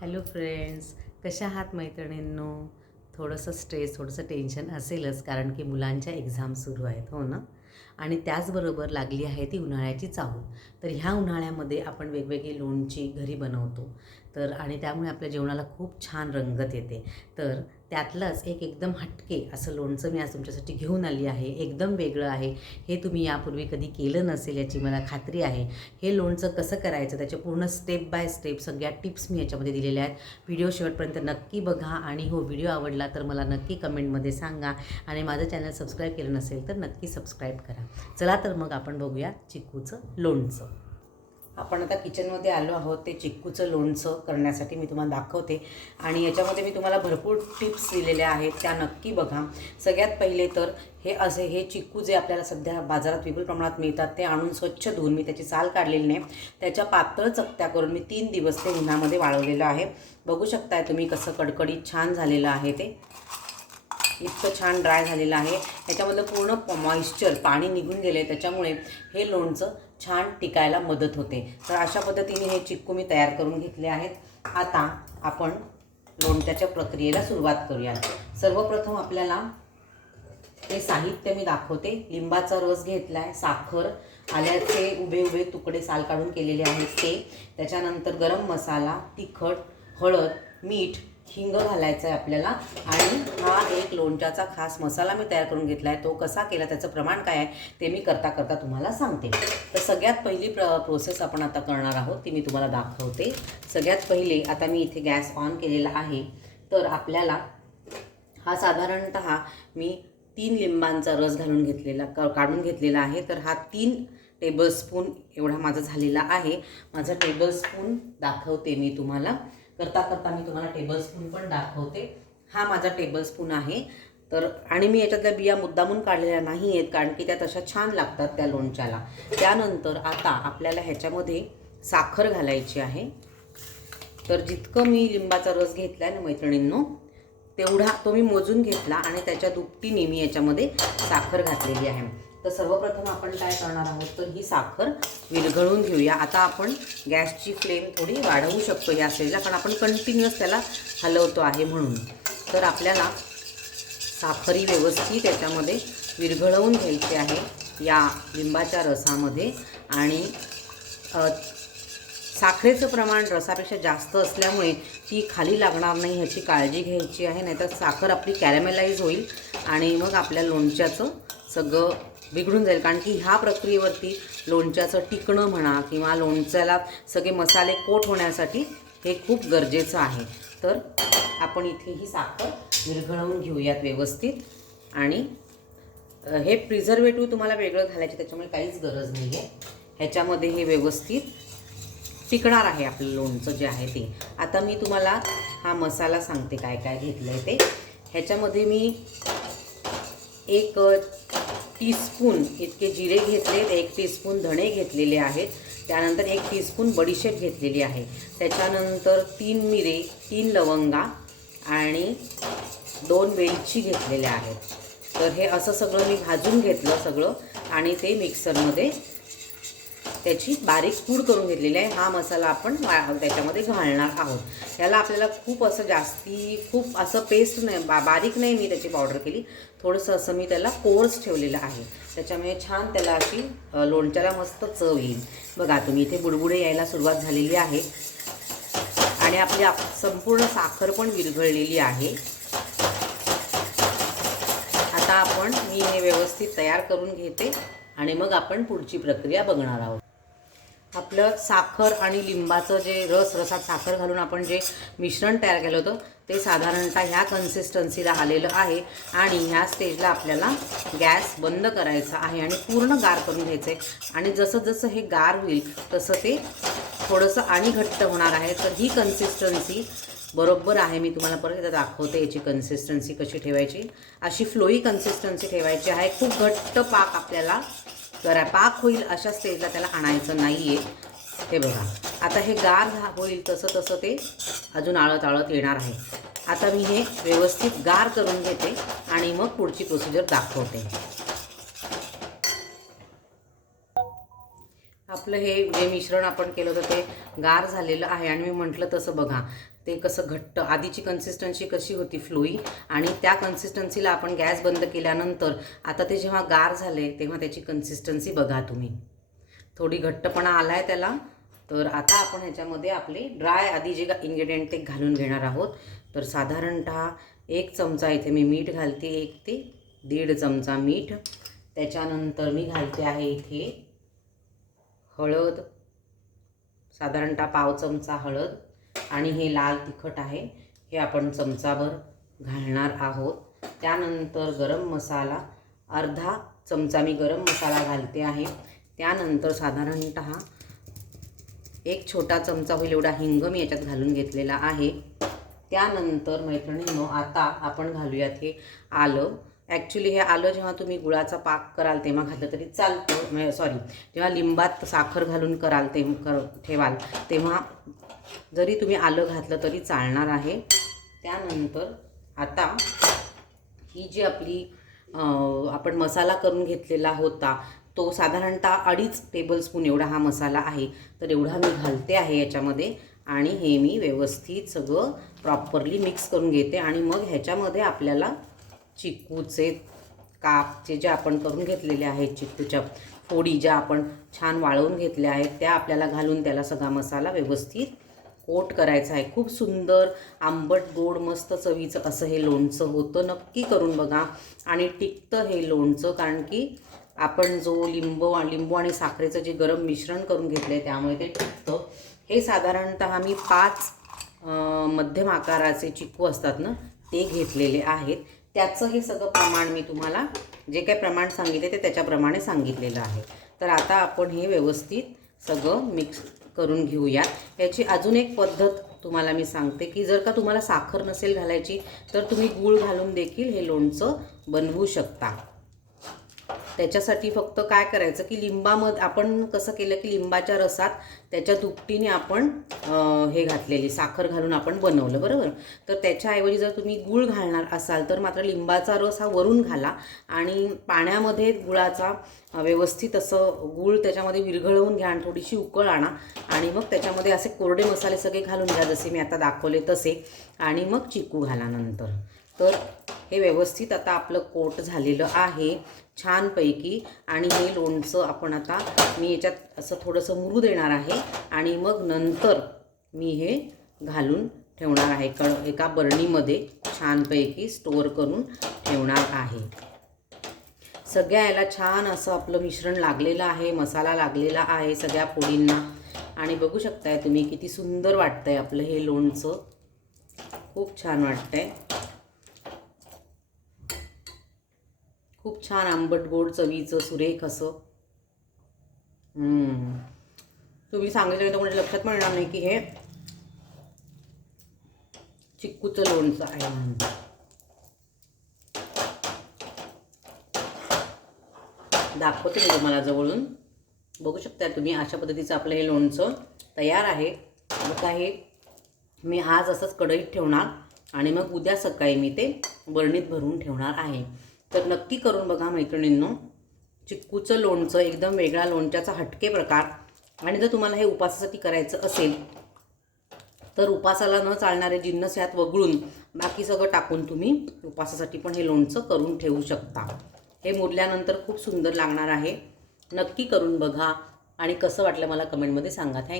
Hello friends, कशा आहात मैत्रिणींनो? थोडंसं स्ट्रेस, थोडंसं टेन्शन असेलच, कारण की मुलांच्या एक्झाम सुरू आहेत, हो ना? आणि त्याचबरोबर लागली आहे ती उन्हाळ्याची चाहूल. तर ह्या उन्हाळ्यामध्ये आपण वेगवेगळी लोणची घरी बनवतो, तर आणि त्यामुळे आपल्या जेवणाला खूप छान रंगत येते. तर त्यातलंच एक एकदम हटके असं लोणचं मी आज तुमच्यासाठी घेऊन आली आहे. एकदम वेगळं आहे. हे तुम्ही यापूर्वी कधी केलं नसेल याची मला खात्री आहे. हे लोणचं कसं करायचं, त्याचे पूर्ण स्टेप बाय स्टेप सगळ्या टिप्स मी याच्यामध्ये दिलेल्या आहेत. व्हिडिओ शेवटपर्यंत नक्की बघा आणि हो, व्हिडिओ आवडला तर मला नक्की कमेंटमध्ये सांगा आणि माझं चॅनल सबस्क्राईब केलं नसेल तर नक्की सबस्क्राईब करा. चला तर मग आपण बघूया चिक्कूचं लोणचं. आपण आता किचनमध्ये आलो आहोत. ते चिक्कूचं लोणचं करण्यासाठी मी तुम्हाला दाखवते आणि याच्यामध्ये मी तुम्हाला भरपूर टिप्स दिलेल्या आहेत, त्या नक्की बघा. सगळ्यात पहिले तर हे चिक्कू जे आपल्याला सध्या बाजारात विपुल प्रमाणात मिळतात ते आणून स्वच्छ धुवून मी त्याची साल काढलेली नाही, त्याच्या पातळ चकत्या करून मी 3 दिवस ते उन्हामध्ये वाळवलेलं आहे. बघू शकताय तुम्ही कसं कडकडीत छान झालेलं आहे. ते इतकं छान ड्राय झालेलं आहे. याच्यामधलं पूर्ण मॉइश्चर पाणी निघून गेले, त्याच्यामुळे हे लोणचं छान टिकायला मदत होते. तर अशा पद्धतीने हे चिक्कू मी तयार करून घेतले आहेत. आता आपण लोणच्याच्या प्रक्रियेला सुरुवात करूया. सर्वप्रथम आपल्याला हे साहित्य मी दाखवते. लिंबाचा रस घेतला आहे, साखर, आल्याचे उभे उभे तुकडे साल काढून केलेले आहेत ते, त्याच्यानंतर गरम मसाला, तिखट, हळद, मीठ, हिंग घालायचं आहे आपल्याला. आणि हा एक लोणच्याचा खास मसाला मी तयार करून घेतला आहे. तो कसा केला, त्याचं प्रमाण काय आहे ते मी करता करता तुम्हाला सांगते. तर सगळ्यात पहिली प्रोसेस आपण आता करणार आहोत, ती मी तुम्हाला दाखवते. सगळ्यात पहिले आता मी इथे गॅस ऑन केलेला आहे. तर आपल्याला हा साधारणतः मी 3 लिंबांचा रस घालून काढून घेतलेला आहे. तर हा 3 टेबलस्पून एवढा माझा झालेला आहे. माझा टेबलस्पून दाखवते मी तुम्हाला. करता करता मी तुम्हाला टेबलस्पून पण दाखवते. हा माझा टेबलस्पून आहे. तर आणि मी याच्यातल्या बिया मुद्दामून काढलेल्या नाही आहेत, कारण की त्या तशा छान लागतात त्या लोणच्याला. त्यानंतर आता आपल्याला ह्याच्यामध्ये साखर घालायची आहे. तर जितकं मी लिंबाचा रस घेतला आहे ना मैत्रिणींनो, तेवढा तो मी मोजून घेतला आणि त्याच्या दुपटीने मी याच्यामध्ये साखर घातलेली आहे. तर सर्वप्रथम आपण काय करणार आहोत, तर ही साखर विरघळून घेऊया. आता आपण गॅसची फ्लेम थोडी वाढवू शकतो या स्टेजला, कारण आपण कंटिन्युअस त्याला हलवतो आहे म्हणून. तर आपल्याला साखरी व्यवस्थित याच्यामध्ये विरघळवून घ्यायची आहे या लिंबाच्या रसामध्ये. आणि साखरेचं प्रमाण रसापेक्षा जास्त असल्यामुळे ती खाली लागणार नाही ह्याची काळजी घ्यायची आहे, नाहीतर साखर आपली कॅरमेलाइज होईल आणि मग आपल्या लोणच्याचं सगळं बिघडून जाईल. कारण की ह्या प्रक्रियेवरती लोणच्याचं टिकणं म्हणा किंवा लोणच्याला सगळे मसाले कोट होण्यासाठी हे खूप गरजेचं आहे. तर आपण इथे ही साखर विरघळवून घेऊयात व्यवस्थित. आणि हे प्रिझर्वेटिव्ह तुम्हाला वेगळं घालायचे त्याच्यामुळे काहीच गरज नाही आहे. ह्याच्यामध्ये हे व्यवस्थित टिकणार आहे आपलं लोणचं जे आहे ते. आता मी तुम्हाला हा मसाला सांगते काय काय घेतलं आहे ते. ह्याच्यामध्ये मी 1 टीस्पून इतके जिरे घेतले, 1 टीस्पून धणे घेतलेले आहेत, त्यानंतर 1 टीस्पून बडीशेप घेतलेली आहे, त्याच्यानंतर 3 मिरे, 3 लवंगा आणि 2 वेलची घेतलेल्या आहेत. तर हे असं सगळं मी भाजून घेतलं सगळं आणि ते मिक्सरमध्ये त्याची बारीक पूड करून घेतलेली आहे. हा मसाला आपण त्याच्यामध्ये घालणार आहोत. याला आपल्याला खूप असं पेस्ट नाही, बारीक नाही मी त्याची पावडर केली, थोडंसं असं मी त्याला कोर्स ठेवलेलं आहे. त्याच्यामुळे छान त्याला अशी लोणच्याला मस्त चव येईल. बघा तुम्ही इथे बुडबुडे यायला सुरुवात झालेली आहे आणि आपली संपूर्ण साखर पण विरघळलेली आहे. आता मी हे व्यवस्थित तयार करून घेते आणि मग आपण पुढची प्रक्रिया बघणार आहोत. आपलं साखर आणि लिंबाचं जे रसात साखर घालून आपण जे मिश्रण तयार केलं होतं ते साधारणतः ह्या कन्सिस्टन्सीला आलेलं आहे. आणि ह्या स्टेजला आपल्याला गॅस बंद करायचा आहे आणि पूर्ण गार करून घ्यायचं आहे. आणि जसं जसं हे गार होईल तसं ते थोडंसं आणि घट्ट होणार आहे. तर ही कन्सिस्टन्सी बरोबर आहे. मी तुम्हाला परत एकदा दाखवते याची कन्सिस्टन्सी कशी ठेवायची. अशी फ्लोई कन्सिस्टन्सी ठेवायची आहे. खूप घट्ट पाक आपल्याला पाक होईल अशा स्टेजला त्याला आणायचं नाही आहे. हे बघा, आता हे गार होईल तसं तसं ते अजून आळत येणार आहे. आता मी हे व्यवस्थित गार करून घेते आणि मग पुढची प्रोसिजर दाखवते. आपलं हे जे मिश्रण आपण केलं होतं ते गार झालेलं आहे आणि मी म्हटलं तसं बघा ते कसं घट्ट, आधीची कन्सिस्टन्सी कशी होती फ्लोई, आणि त्या कन्सिस्टन्सीला आपण गॅस बंद केल्यानंतर आता ते जेव्हा गार झाले तेव्हा त्याची कन्सिस्टन्सी बघा तुम्ही, थोडी घट्टपणा आला आहे त्याला. तर आता आपण ह्याच्यामध्ये आपले ड्राय आधी जे इन्ग्रेडियंट ते घालून घेणार आहोत. तर साधारणतः 1 चमचा इथे मी मीठ घालते, 1 ते 1.5 चमचा मीठ. त्याच्यानंतर मी घालते आहे इथे हळद, साधारणतः पाव चमचा हळद, आणि हे लाल तिखट आहे हे आपण चमचाभर घालणार आहोत. त्यानंतर गरम मसाला, अर्धा चमचा मी गरम मसाला घालते आहे. त्यानंतर साधारणतः 1 छोटा चमचा होईल एवढा हिंग मी याच्यात घालून घेतलेला आहे. त्यानंतर मैत्रिणींनो आता आपण घालूयात हे आलं. ॲक्च्युली हे आलं जेव्हा तुम्ही गुळाचा पाक कराल तेव्हा घातलं तरी चालतं, सॉरी जेव्हा लिंबात साखर घालून कराल ठेवाल तेव्हा जरी तुम्ही आलं घातलं तरी चालणार आहे. त्यानंतर आता ही जी आपली आपण मसाला करून घेतलेला होता तो साधारणतः 2.5 टेबलस्पून एवढा हा मसाला आहे. तर एवढा मी घालते आहे याच्यामध्ये आणि हे मी व्यवस्थित सगळं प्रॉपरली मिक्स करून घेते. आणि मग ह्याच्यामध्ये आपल्याला चिक्कूचे काप जे आपण करून घेतलेले आहेत, चिक्कूच्या फोडी ज्या आपण छान वाळवून घेतल्या आहेत त्या आपल्याला घालून त्याला सगळा मसाला व्यवस्थित कोट करायचा आहे. खूप सुंदर आंबट गोड मस्त चवीचं असं हे लोणचं होतं. नक्की करून बघा आणि टिकतं हे लोणचं, कारण की आपण जो लिंबू आणि साखरेचं जे गरम मिश्रण करून घेतलं आहे त्यामुळे ते टिकतं. हे साधारणतः मी 5 मध्यम आकाराचे चिक्कू असतात ना ते घेतलेले आहेत. त्याचं हे सगळं प्रमाण मी तुम्हाला जे काही प्रमाण सांगितले ते त्याच्याप्रमाणे सांगितलेलं आहे. तर आता आपण हे व्यवस्थित सगळं मिक्स करून घेऊया. याची अजून एक पद्धत तुम्हाला मी सांगते की जर का तुम्हाला साखर नसेल घालायची तर तुम्ही गूळ घालून देखील हे लोणचं बनवू शकता. त्याच्यासाठी फक्त काय करायचं की लिंबामध्ये आपण कसं केलं की लिंबाच्या रसात त्याच्या दुपटीने आपण हे घातलेली साखर घालून आपण बनवलं, बरोबर. तर त्याच्याऐवजी जर तुम्ही गूळ घालणार असाल तर मात्र लिंबाचा रस हा वरून घाला आणि पाण्यामध्ये गुळाचा व्यवस्थित असं गूळ त्याच्यामध्ये विरघळवून घ्या आणि थोडीशी उकळ आणा आणि मग त्याच्यामध्ये असे कोरडे मसाले सगळे घालून घ्या जसे मी आता दाखवले तसे, आणि मग चिक्कू घाला नंतर. तर हे व्यवस्थित आता आपलं कोट झालेलं आहे छानपैकी. आणि हे लोणचं आपण आता मी याच्यात असं थोडंसं मुरू देणार आहे आणि मग नंतर मी हे घालून ठेवणार आहे एका बरणीमध्ये छानपैकी स्टोअर करून ठेवणार आहे. सगळ्या याला छान असं आपलं मिश्रण लागलेलं आहे, मसाला लागलेला आहे सगळ्या फोडींना. आणि बघू शकताय तुम्ही किती सुंदर वाटतंय आपलं हे लोणचं, खूप छान वाटतंय. खूप छान आंबट गोड चवीचं सुरेख असं. तुम्ही सांगितलं तर म्हणजे लक्षात पण येणार नाही की हे चिक्कूचं लोणचं आहे म्हणून. दाखवते मी तुम्हाला जवळून, बघू शकता तुम्ही. अशा पद्धतीचं आपलं हे लोणचं तयार आहे. मग हे मी आज असंच कढईत ठेवणार आणि मग उद्या सकाळी मी ते बरणीत भरून ठेवणार आहे. तर नक्की करून बघा मैत्रिणींनो, चिक्कूचं लोणचं एकदम वेगळा लोणच्याचा हटके प्रकार. आणि जर तुम्हाला हे उपासासाठी करायचं असेल तर उपासाला न चालणारे जिन्नस यात वगळून बाकी सगळं टाकून तुम्ही उपासासाठी पण हे लोणचं करून ठेवू शकता. हे मुरल्यानंतर खूप सुंदर लागणार आहे. नक्की करून बघा आणि कसं वाटलं मला कमेंटमध्ये सांगा. थँक्यू.